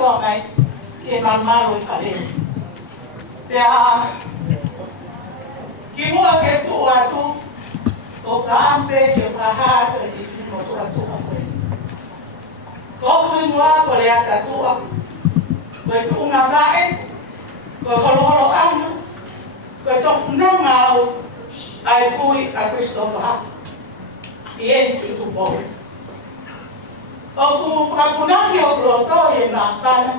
tua mai ke mamalo i kare. Pea ki mua ke tu atu o ka ampe ke o ka hata i te whimo tu atu a koe. Ko kui mua ko le ata tua, koe tu ngā vae, koe holo holo anga, koe tofu nanga au ai kui a Christopher i e tu tu pole. O ku whakapunaki o kuroto i e maafana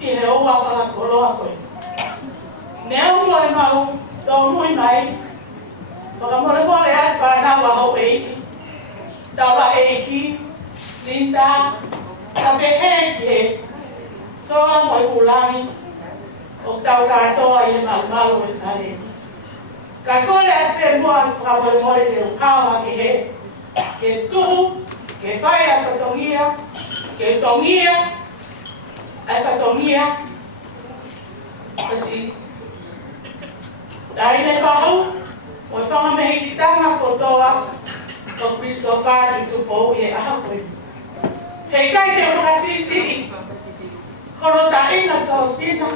i he oua whakakoroa koe. Nea ua e mau tō mui mai, whakamore mole atu whanau a ho eiti, taura eiki, Linda, ka pehe ki he soa mo i ulangi o tau katoa i he malu e tare. Ka kore atu e mua whakamore mole te ukawa ki he, ke tuhu, ke whai a katongia, ke tongia, a katongia, kasi dai ne whahau, o whangamehi ki tanga kotoa, o Christopher i tupo i e aha koe. Hei kai te whakasisi, kono ta ina sa o sina,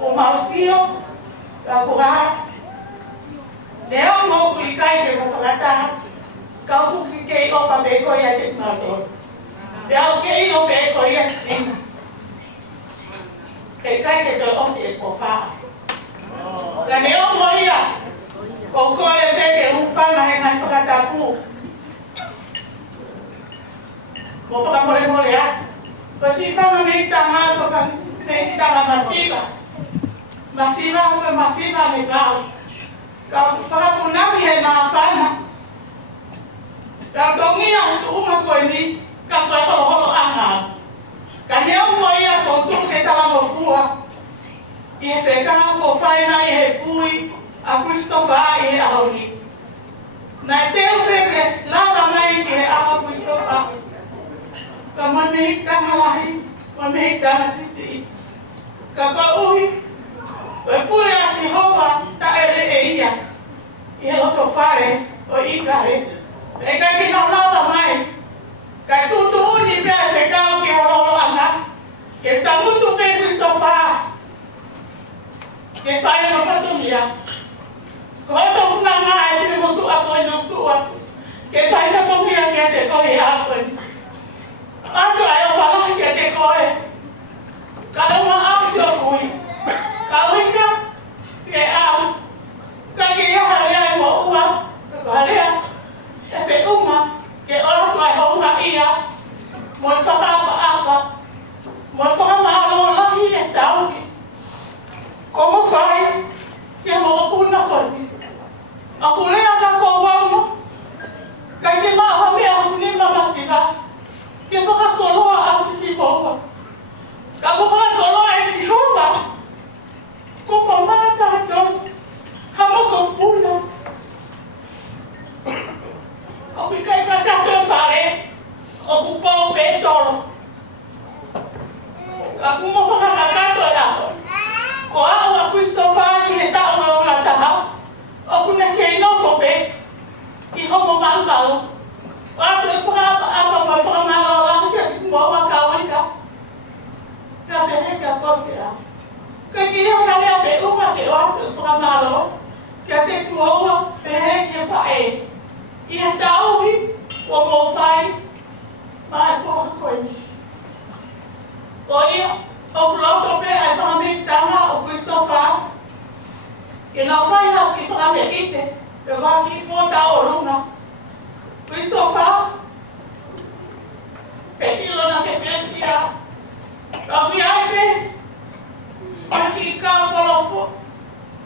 o mausio, ka kuraha, nea ngō kui kai te whakataha, ka uku ke i opa peko i a te kumato. Te au ke i o peko i a te sina. Hei kai te toi oti e kōwha. Ka ne o mo ia, ko kore peke uwhanga he ngai whakataku. Ko whakamore more atu. Ko si whanga me i tanga, ko me i tanga masiva. Masiva, ko masiva me kau. Ka whakapunaki he maafana. Ka tongia tu uma koe ni, ka koe holo holo anga. Ka nea mo ia ko tu ke tala mo fua. I he whekau ko whaina i he pui a Christopher i he ahoni. Nai teo pepe, lava mai ki he aho Christopher. Ka manehi tanga lahi, manehi tanga sisi. Ka uhi, koe pui a si hoa ta ere e ia. I he loto whare o ikahe. E kai ki nau lava mai. Kai tutu uni pia e whekau ki holo anga. Ke tamutu pe Christopher. Ke whae no whatumia. Ko hoto whunanga e tine motu a koe nukua. Ke whae whatumia ki a te koe a koe. Atu ai o whalahi ki a te koe. Ka uma ausi o kui. Ka uika ke au. Ka ke iaha rea i mo ua. Ka harea. E whe uma ke oratu ai hounga ia. Mo i whakaapa apa. Mo i whakamahalo lahi e tauki. Como whai, ke mo puna koe. Aku lea ka kouamo. Kai ke maha mea hunima masiva. Ke whakakoloa au ki moa. Ka mo whakakoloa e si hoa. Ko pa mata atou. Hamo ko puna. Aku kai ka kato whare. Oku pau pe toro. Ka kumo whakakato e ako. Ko au a Christopher ki he tau e o rataha. Oku ne kei nofo pe. Ki homo malmalo. O atu e whakaapa mo e whakamalo la ki a kumoa kauika. Ka te heka kokera. Ka ki hea lea pe uma ke o atu e whakamalo. Ki a te kumoa pe heki e whae. I he tauhi o mo whai. Ma e whakakoe. Ko ia. O kuloto pe ai whakamik tanga o Christopher. Ke ngā whai hau ki whakame ite, pe waki pōta o runga. Christopher, pe ilona ke pētia. Ka kui ai pe, waki i kāu polopo,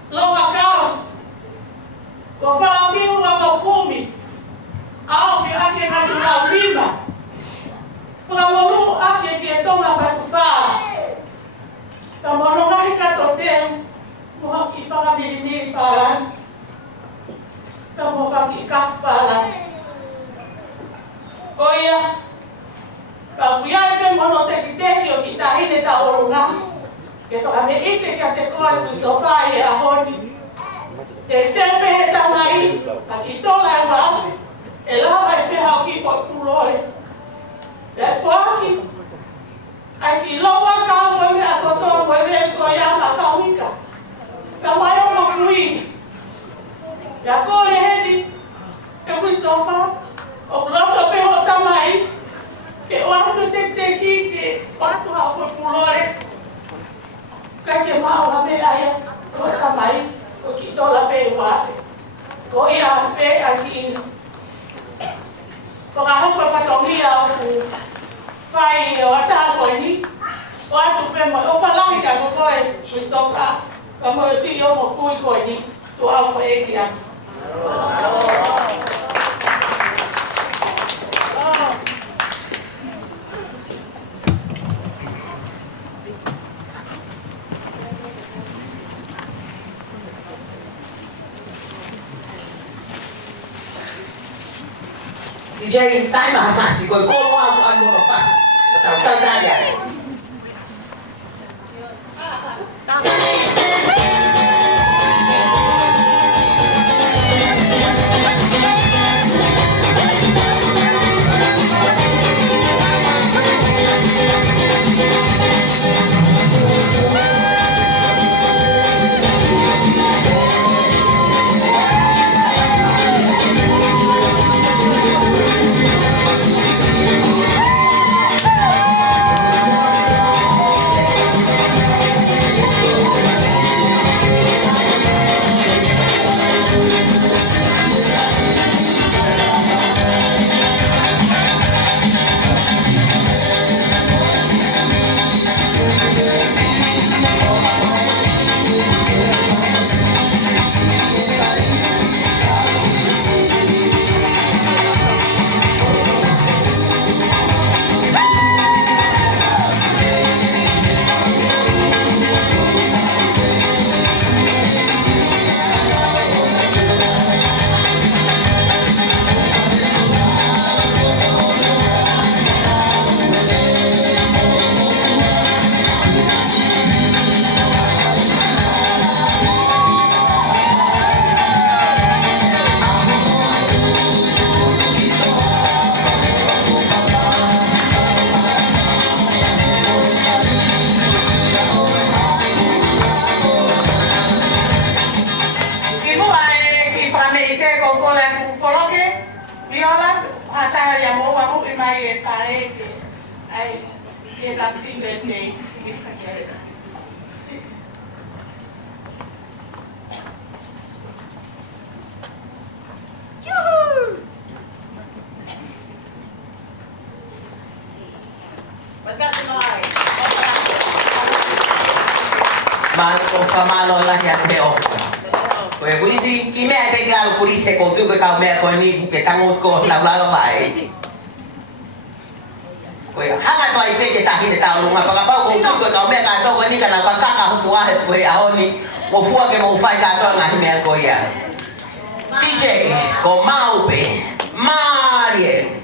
longa kāu. Ko whalawhiu a mo kumi, au ki ake katu ngā rima. Whakamolu ake ki e tonga whaiku whaa. Ka mono ngahi kato teu, mo haki whakamirimiri pāran. Ka mo whaki kafu pāran. Ko ia, ka kuiai pe mono te ki teki o ki tahine ta orunga. Ke whakame ite ki a te koe Christopher i e ahoni. Te teu pe he tangai, a ki tola e wā, e lawa e pe hau ki po kulore. Te whaki, Aki loa ka mo me ako to mo me ko ya ma ka unika. Ka mai o kui. Ya ko le hedi. Ke ku sofa. O loto pe ho tamai. Ke o atu te ki ke patu ha fo pulore. Ka ke mau ha me aya. O tamai. O ki to la pe wa. Ko ia pe aki. Ko ka ho ko patongi au ku. Pai o ata ko ni. O atu pe mo o palahi ka ko koe. Ku sofa. Ka mo si o mo kui ko ni. Tu au fo e ki a. DJ tayo makapasi ko. Kung ano makapasi. Matawag na yan. Marco Famalo la chiate opera. Poi polisi chi me ha peglato polisi con tu che ca me con ni che tango con la vai. Poi hanga to ai pe che ta hite ta lu ma pa pa con tu che ca me ka to ni ka na pa ka ka tu a poi a oni mo fu che mo fai ka to na me ko ya. DJ con Maupe Marie